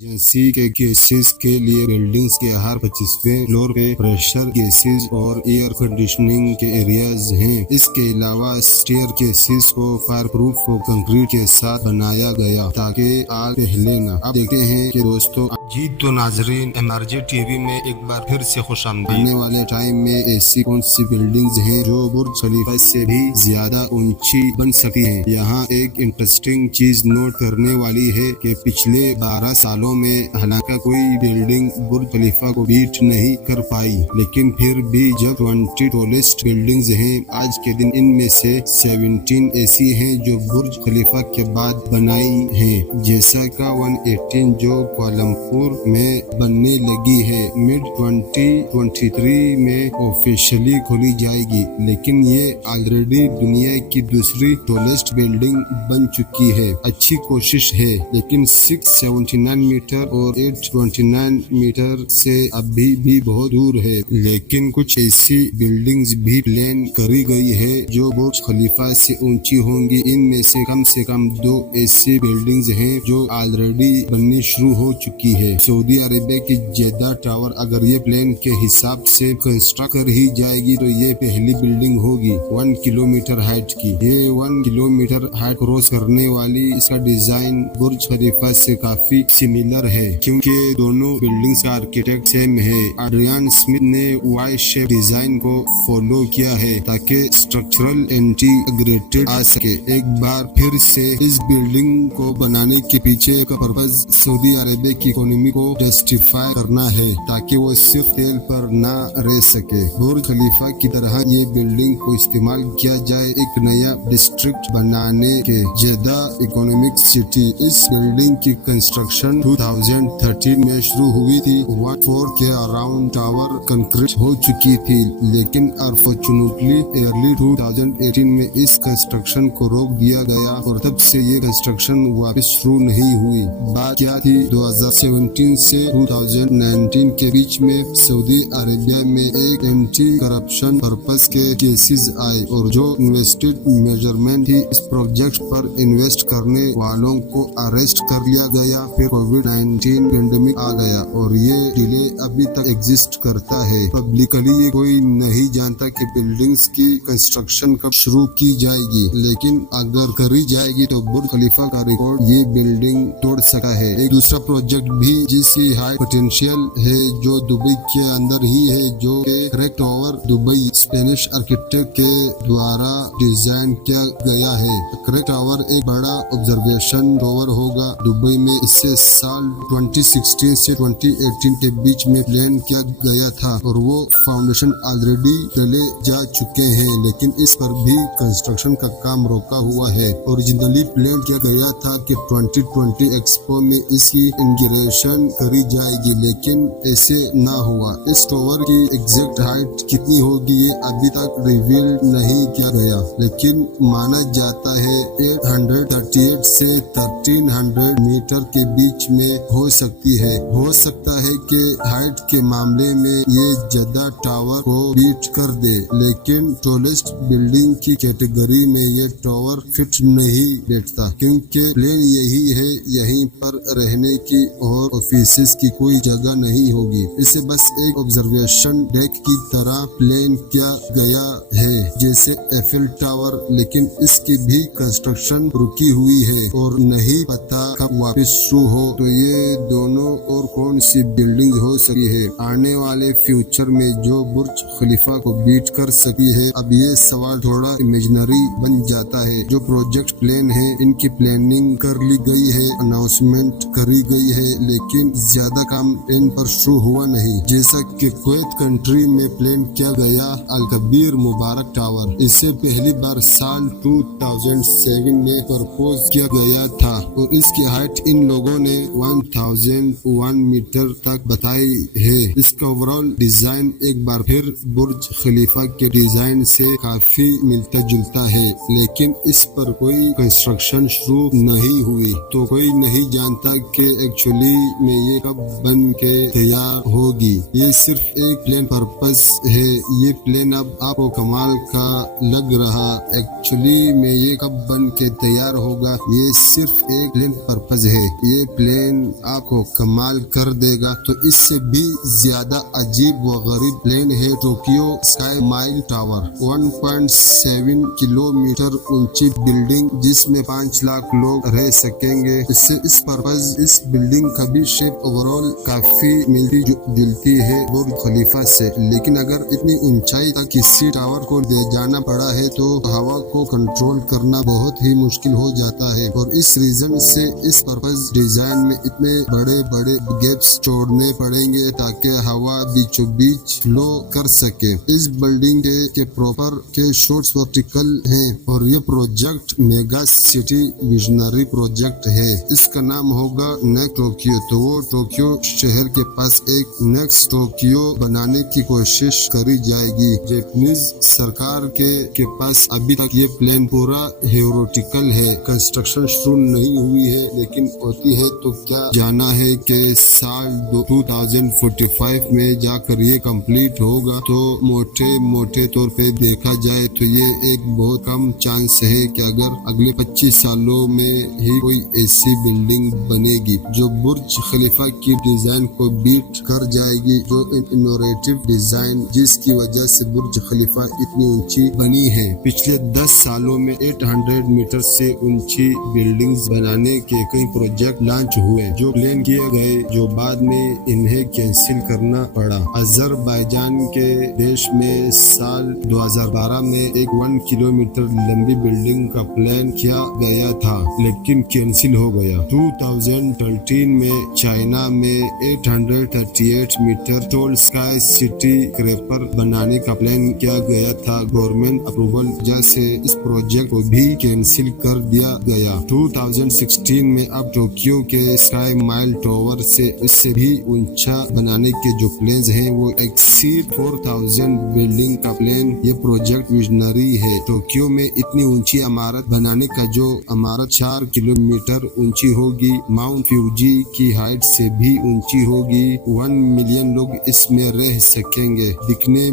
Agency کے cases کے لیے بلڈنگز کے ہر 25ویں فلور پہ پریشر گیسز اور ایئر کنڈیشننگ کے ایریاز ہیں۔ اس کے علاوہ اسٹیئر کیسز کو فائر پروف و کنکریٹ کے ساتھ بنایا گیا تاکہ آگ پھیلے نہ۔ اب دیکھتے ہیں کہ دوستو جی تو ناظرین MRJ ٹی وی میں ایک بار پھر سے خوش آمدید۔ آنے والے ٹائم میں ایسی کون سی بلڈنگز ہیں جو برج خلیفہ سے بھی زیادہ اونچی بن سکتی ہیں؟ یہاں ایک انٹرسٹنگ چیز نوٹ کرنے والی ہے کہ پچھلے 12 سالوں میں حالانکہ کوئی بلڈنگ برج خلیفہ کو بیٹ نہیں کر پائی، لیکن پھر بھی جب 20 ٹالسٹ بلڈنگز ہیں آج کے دن، ان میں سے 17 ایسی ہیں جو برج خلیفہ کے بعد بنائی ہیں، جیسا کہ 118 جو کوالالمپور میں بننے لگی ہے، مڈ 2023 میں آفیشلی کھولی جائے گی، لیکن یہ آلریڈی دنیا کی دوسری ٹالسٹ بلڈنگ بن چکی ہے۔ اچھی کوشش ہے، لیکن 679 میٹر اور 829 میٹر سے ابھی بھی بہت دور ہے۔ لیکن کچھ ایسی بلڈنگز بھی پلان کری گئی ہے جو برج خلیفہ سے اونچی ہوں گی۔ ان میں سے کم 2 ایسی بلڈنگز ہیں جو آلریڈی بننی شروع ہو چکی ہے۔ سعودی عربیہ کی جدہ ٹاور اگر یہ پلان کے حساب سے کنسٹرکٹ کر ہی جائے گی تو یہ پہلی بلڈنگ ہوگی 1 کلومیٹر ہائٹ کی۔ یہ 1 کلومیٹر ہائٹ کراس کرنے والی اس کا ڈیزائن برج خلیفہ سے کافی سملر ہے، کیونکہ دونوں بلڈنگز کا آرکیٹیکٹ سیم ہے۔ ایڈریان اسمتھ نے وائی شیپ ڈیزائن کو فالو کیا ہے تاکہ اسٹرکچرل انٹیگریٹڈ آ سکے۔ ایک بار پھر سے اس بلڈنگ کو بنانے کے پیچھے کا پرپز سعودی عربیہ کی اکانومی کو جسٹیفائی کرنا ہے تاکہ وہ صرف تیل پر نہ رہ سکے۔ برج خلیفہ کی طرح یہ بلڈنگ کو استعمال کیا جائے ایک نیا ڈسٹرکٹ بنانے کے۔ جدہ اکنامک سٹی، اس بلڈنگ کی کنسٹرکشن 2013 میں شروع ہوئی تھی۔ 1/4 کے اراؤنڈ ٹاور کنکریٹ ہو چکی تھی، لیکن انفارچونیٹلی ارلی 2018 میں اس کنسٹرکشن کو روک دیا گیا اور تب سے یہ کنسٹرکشن واپس شروع نہیں ہوئی۔ بات کیا تھی؟ 2017 سے 2019 کے بیچ میں سعودی عربیہ میں ایک اینٹی کرپشن پرپز کے کیسز آئے اور جو انویسٹڈ میجرمنٹ تھی اس پروجیکٹ پر انویسٹ کرنے والوں کو اریسٹ کر لیا گیا۔ پھر کووڈ-19 پینڈیمک آ گیا اور یہ ڈیلے ابھی تک ایگزسٹ کرتا ہے۔ پبلکلی کوئی نہیں جانتا کہ بلڈنگز کی کنسٹرکشن کب شروع کی جائے گی، لیکن اگر کری جائے گی تو برج خلیفہ کا ریکارڈ یہ بلڈنگ توڑ سکتا ہے۔ ایک دوسرا پروجیکٹ بھی جس کی ہائی پوٹینشیل ہے جو دبئی کے اندر ہی ہے، جو کہ Creek Tower Dubai Spanish architect کے دوارا ڈیزائن کیا گیا ہے۔ کریک ٹاور ایک بڑا آبزرویشن ٹاور ہوگا دبئی میں۔ اسے سال 2016 سے 2018 کے بیچ میں پلان کیا گیا تھا اور وہ فاؤنڈیشن آلریڈی ڈلے جا چکے ہیں، لیکن اس پر بھی کنسٹرکشن کا کام روکا ہوا ہے۔ اوریجنلی پلان کیا گیا تھا کہ 2020 ایکسپو میں اس کی انگریشن کری جائے گی، لیکن ایسے نہ ہوا۔ اس ٹاور کی ایگزیکٹ ہائٹ کتنی ہوگی یہ ابھی تک ریویل نہیں کیا گیا، لیکن مانا جاتا ہے 838 سے 1300 میٹر کے بیچ میں ہو سکتی ہے۔ ہو سکتا ہے کہ ہائٹ کے معاملے میں یہ جدہ ٹاور کو بیٹ کر دے، لیکن ٹالسٹ بلڈنگ کی کیٹیگری میں یہ ٹاور فٹ نہیں بیٹھتا، کیونکہ پلان یہی ہے یہیں پر رہنے کی اور آفیسز کی کوئی جگہ نہیں ہوگی۔ اسے بس ایک آبزرویشن ڈیک کی طرح پلان کیا گیا ہے جیسے ایفل ٹاور، لیکن اس کی بھی کنسٹرکشن رکی ہوئی ہے اور نہیں پتا کب واپس شروع ہو۔ تو یہ دونوں اور کون سی بلڈنگ ہو سکتی ہے آنے والے فیوچر میں جو برج خلیفہ کو بیٹ کر سکتی ہے؟ اب یہ سوال تھوڑا امیجنری بن جاتا ہے۔ جو پروجیکٹ پلان ہے ان کی پلاننگ کر لی گئی ہے، اناؤنسمنٹ کری گئی ہے، لیکن زیادہ کام ان پر شروع ہوا نہیں۔ جیسا کہ کویت کنٹری میں پلان کیا گیا الکبیر مبارک ٹاور، اسے پہلی بار سال 2007 میں پرپوز کیا گیا تھا اور اس کی ہائٹ ان لوگوں نے 1001 میٹر تک بتائی ہے۔ اس کا اوورال ڈیزائن ایک بار پھر برج خلیفہ کے ڈیزائن سے کافی ملتا جلتا ہے، لیکن اس پر کوئی کنسٹرکشن شروع نہیں ہوئی۔ تو کوئی نہیں جانتا کہ ایکچولی میں یہ کب بن کے تیار ہوگی۔ یہ صرف ایک پلان پرپز ہے۔ یہ پلان اب آپ کو کمال کا لگ رہا، ایکچولی میں یہ کب بن کے تیار ہوگا یہ صرف ایک پلان پرپز ہے۔ یہ پلان प्लेन आपको कमाल कर देगा। तो इससे भी ज्यादा अजीब व गरीब प्लेन है Tokyo sky mile tower, 1.7 kilometre ऊंची बिल्डिंग जिसमें 5 लाख लोग रह सकेंगे। इससे इस पर्पज इस बिल्डिंग का भी शेप ओवरऑल काफी मिलती जुलती है बुर्ज खलीफा से, लेकिन अगर इतनी ऊंचाई तक किसी टावर को ले जाना पड़ा है तो हवा को कंट्रोल करना बहुत ही मुश्किल हो जाता है, और इस रीजन से इस पर्पज डिजाइन में इतने बड़े बड़े गैप्स छोड़ने पड़ेंगे ताकि हवा बीचों बीच फ्लो कर सके। इस बिल्डिंग के प्रॉपर के शॉट्स वर्टिकल हैं और ये project mega city visionary project है। इसका नाम होगा नेक्स्ट टोक्यो। तो वो टोक्यो शहर के पास एक नेक्स्ट टोक्यो बनाने की कोशिश करी जाएगी। जापानीज सरकार के पास अभी तक ये प्लान पूरा थियोरेटिकल है, कंस्ट्रक्शन शुरू नहीं हुई है, लेकिन होती है तो क्या जाना है कि साल 2045 में जाकर ये कंप्लीट होगा। तो मोटे तौर पे देखा जाए तो ये एक बहुत कम चांस है कि अगर अगले 25 सालों में ही कोई ऐसी बिल्डिंग बनेगी जो बुर्ज खलीफा की डिजाइन को बीट कर जाएगी, जो इनोवेटिव डिजाइन जिसकी वजह से बुर्ज खलीफा इतनी ऊंची बनी है। पिछले 10 सालों में 800 मीटर से ऊंची बिल्डिंग्स बनाने के कई प्रोजेक्ट लॉन्च हुए जो प्लान किए गए, जो बाद में इन्हें कैंसिल करना पड़ा। अजरबैजान के देश में साल 2012 में एक 1 किलोमीटर लंबी बिल्डिंग का प्लान किया गया था, लेकिन कैंसिल हो गया। 2013 में चाइना में 838 metre tall Sky City scraper बनाने का प्लान किया गया था। गवर्नमेंट अप्रूवल वजह से इस प्रोजेक्ट को भी कैंसिल कर दिया गया। 2016 में अब टोक्यो के स्काई माइल टावर से इससे भी ऊंचा बनाने के जो प्लान्स हैं वो एक्सीड 4000 बिल्डिंग का प्लान ये प्रोजेक्ट विजनरी है। टोक्यो में इतनी ऊंची इमारत बनाने का जो इमारत 4 किलोमीटर ऊंची होगी, माउंट फ्यूजी की हाइट से भी ऊंची होगी, 1 मिलियन लोग इसमें रह सकेंगे। दिखने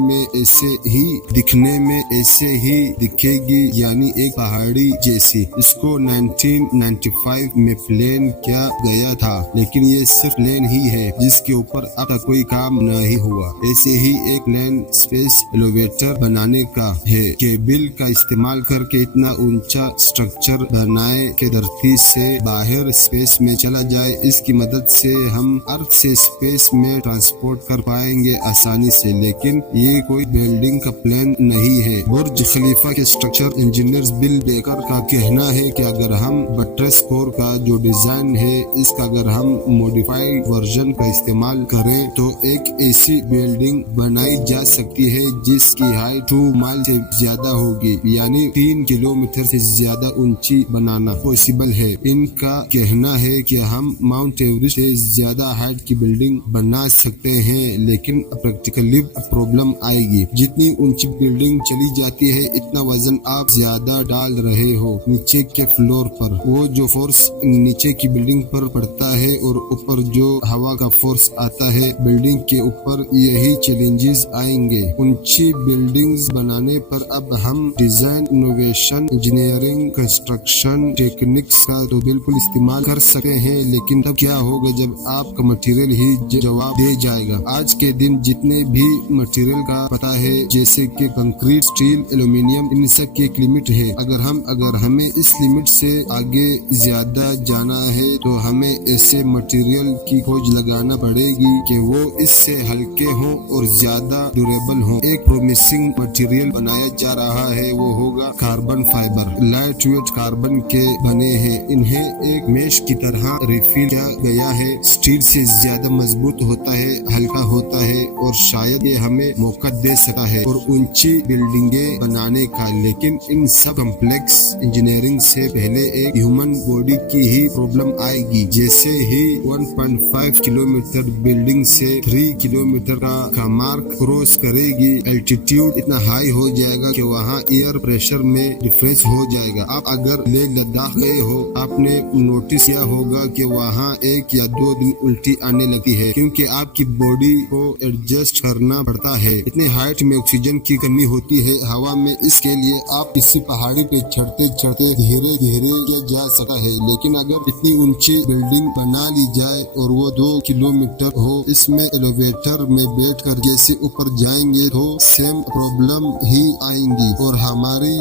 में ऐसे ही दिखेगी, यानी एक पहाड़ी जैसी। इसको 1995 में प्लान किया गया था, लेकिन ये सिर्फ प्लान ही है जिसके ऊपर अब तक कोई काम नहीं हुआ। ऐसे ही एक प्लान स्पेस एलिवेटर बनाने का है। केबल का इस्तेमाल करके इतना ऊंचा स्ट्रक्चर बनाए कि धरती से बाहर स्पेस में चला जाए। इसकी मदद से हम अर्थ से स्पेस में ट्रांसपोर्ट कर पाएंगे आसानी से, लेकिन ये कोई बिल्डिंग का प्लान नहीं है। बुर्ज खलीफा के स्ट्रक्चर इंजीनियर्स बिल बेकर का कहना है कि अगर हम बट्रेस कोर का जो डिजाइन है इसका अगर हम मॉडिफाइड वर्जन का इस्तेमाल करें तो एक ऐसी बिल्डिंग बनाई जा सकती है जिसकी हाइट 2 माइल से ज्यादा होगी, यानी 3 किलोमीटर से ज्यादा ऊंची बनाना पॉसिबल है। इनका कहना है कि हम माउंट एवरेस्ट से ज्यादा हाइट की बिल्डिंग बना सकते हैं, लेकिन प्रैक्टिकली प्रॉब्लम आएगी। जितनी ऊंची बिल्डिंग चली जाती है इतना वजन आप ज्यादा डाल रहे हो नीचे के फ्लोर पर। वो जो फोर्स नीचे की बिल्डिंग पर पड़ता है और ऊपर जो हवा का फोर्स आता है बिल्डिंग के ऊपर, यही चैलेंजेस आएंगे। ऊंची बिल्डिंग्स बनाने पर अब हम design, innovation, engineering, construction techniques का तो बिल्कुल इस्तेमाल कर सकते हैं, लेकिन तब क्या होगा जब आपका मटेरियल ही जवाब दे जाएगा। आज के दिन जितने भी मटेरियल का पता है जैसे कि कंक्रीट, स्टील, एल्यूमिनियम, इन सब की एक लिमिट है। अगर हमें इस लिमिट से आगे ज्यादा जाना है तो हमें ऐसे मटेरियल की खोज लगाना पड़ेगी कि वो इससे हल्के हों और ज्यादा ड्यूरेबल हों। एक प्रोमिसिंग मटेरियल बनाया जा रहा है, वो होगा carbon fibre. Light weight carbon के बने हैं, इन्हें एक मेश की तरह रिफिल किया गया है। स्टील से ज्यादा मजबूत होता है, हल्का होता है और शायद ये हमें मौका दे सकता है और ऊंची बिल्डिंगें बनाने का। लेकिन इन सब कम्प्लेक्स इंजीनियरिंग से पहले एक ह्यूमन बॉडी की ही प्रॉब्लम आएगी। जैसे ही 1.5 किलोमीटर बिल्डिंग से 3 किलोमीटर का मार्क क्रॉस करेगी, एल्टीट्यूड इतना हाई हो जाएगा कि वहाँ एयर प्रेशर में डिफरेंस हो जाएगा। आप अगर लेह लद्दाख गए हो, आपने नोटिस किया होगा कि वहाँ 1 या 2 दिन उल्टी आने लगती है, क्योंकि आपकी बॉडी को एडजस्ट करना पड़ता है। इतने हाइट में ऑक्सीजन की कमी होती है हवा में, इसके लिए आप किसी पहाड़ी पे चढ़ते चढ़ते धीरे धीरे जा सकता है। लेकिन अगर इतनी ऊंची बिल्डिंग बना ली जाए और वो 2 किलोमीटर हो, इसमें एलिवेटर में बैठ कर जैसे ऊपर जाएंगे तो सेम प्रॉब्लम ही आएंगी और हमारी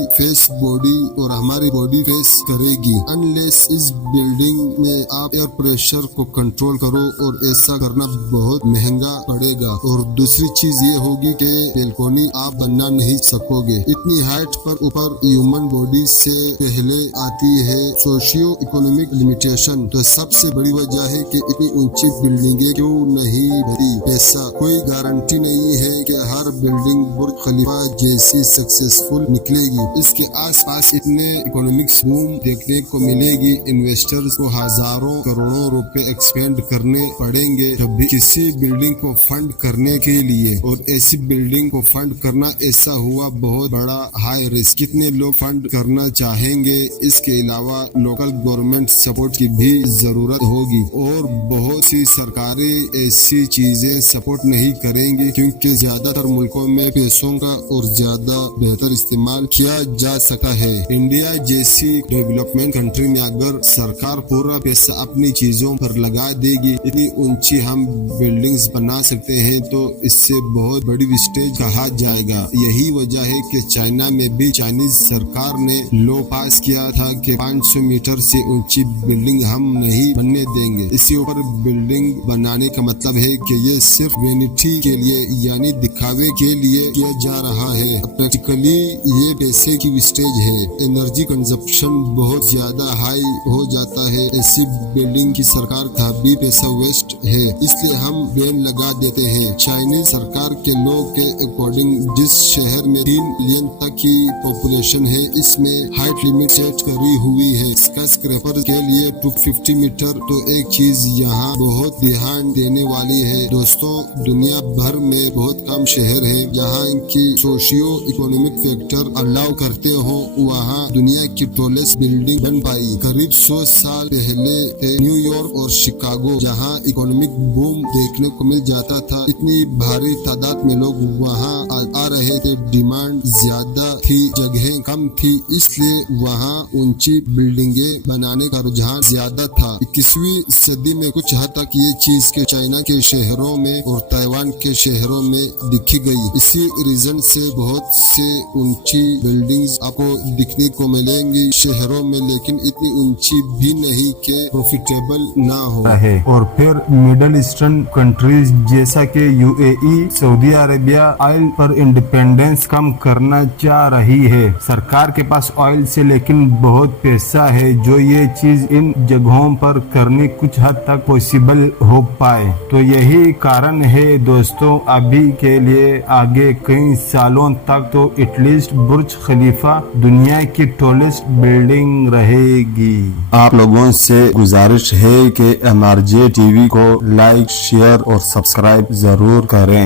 बॉडी फेस करेगी। अनलेस इस बिल्डिंग में आप एयर प्रेशर को कंट्रोल करो और ऐसा करना बहुत महंगा पड़ेगा। और दूसरी चीज ये होगी कि बेलकोनी आप बनना नहीं सकोगे। इतनी हाइट पर ऊपर ह्यूमन बॉडी से पहले आती है सोशियो इकोनॉमिक लिमिटेशन। तो सबसे बड़ी वजह है कि इतनी ऊंची बिल्डिंगें क्यों नहीं बनती। पैसा कोई गारंटी नहीं है कि हर बिल्डिंग बुर्ज खलीफा जैसी सक्सेसफुल निकलेगी। इसके आसपास इतने इकोनॉमिक्स बूम देखने को मिलेगी। इन्वेस्टर्स को हजारों करोड़ों रुपए एक्सपेंड करने पड़ेंगे जब भी किसी बिल्डिंग को फंड करने के लिए। और ऐसी बिल्डिंग को फंड करना ऐसा हुआ बहुत बड़ा हाई रिस्क। कितने लोग फंड करना चाहेंगे। इसके अलावा लोकल गवर्नमेंट सपोर्ट की भी जरूरत होगी और बहुत सी सरकारें ऐसी चीजें सपोर्ट नहीं करेंगी क्योंकि ज्यादातर मुल्कों में पैसों का और ज्यादा बेहतर इस्तेमाल किया जा सकता है। इंडिया जैसी डेवलपमेंट कंट्री में अगर सरकार पूरा पैसा अपनी चीजों पर लगा देगी, इतनी ऊंची हम बिल्डिंग्स बना सकते हैं तो इससे बहुत बड़ी वेस्टेज कहा जाएगा। यही वजह है कि चाइना में भी चाइनीज सरकार ने लॉ पास किया था कि 500 मीटर से ऊंची बिल्डिंग हम नहीं बनने देंगे। इसके ऊपर बिल्डिंग बनाने का मतलब है कि ये सिर्फ वेनिटी के लिए यानी दिखावे के लिए किया जा रहा है। प्रैक्टिकली ये पैसे की वेस्टेज है। एनर्जी कंजप्शन बहुत ज्यादा हाई हो जाता है। ऐसी बिल्डिंग की सरकार का भी पैसा वेस्ट है, इसलिए हम बैन लगा देते हैं। चाइनीज सरकार के लॉ के अकॉर्डिंग जिस शहर में 3 मिलियन तक की पॉपुलेशन है, इसमें हाइट लिमिट सेट करी हुई है स्काईस्क्रैपर के लिए 250 मीटर। तो एक चीज यहाँ बहुत ध्यान देने वाली है दोस्तों, दुनिया भर में बहुत कम शहर है जहाँ इनकी सोशियो इकोनॉमिक फैक्टर अलाउ करते हो वहाँ दुनिया की टॉलेस्ट बिल्डिंग बन पाई। करीब 100 साल पहले थे न्यूयॉर्क और शिकागो जहाँ इकोनॉमिक बूम देखने को मिल जाता था। इतनी भारी तादाद में लोग वहाँ आ रहे थे, डिमांड ज्यादा थी, जगहें कम थी, इसलिए वहाँ ऊंची बिल्डिंगें बनाने का रुझान ज्यादा था। 21वीं सदी में कुछ हद तक ये चीज के चाइना के शहरों में और ताइवान के शहरों में दिखी गई। इसी रीजन से बहुत से ऊंची बिल्डिंग्स आपको दिखने को मिलेंगी शहरों में, लेकिन इतनी ऊंची भी नहीं कि प्रॉफिटेबल ना हो। और फिर मिडल ईस्टर्न कंट्रीज जैसा कि यूएई, सऊदी अरेबिया ऑयल पर इंडिपेंडेंस कम करना चाह रही है। सरकार के पास ऑयल से लेकिन बहुत पैसा है जो ये चीज इन जगहों पर करनी कुछ हद तक पॉसिबल हो पाए। तो यही कारण है दोस्तों, अभी के लिए आगे कई सालों तक तो एटलीस्ट बुर्ज खलीफा दुनिया की टॉलेस्ट बिल्डिंग रहेगी। आप लोगों से गुजारिश है कि MRJ TV को लाइक, शेयर और सब्सक्राइब जरूर करें।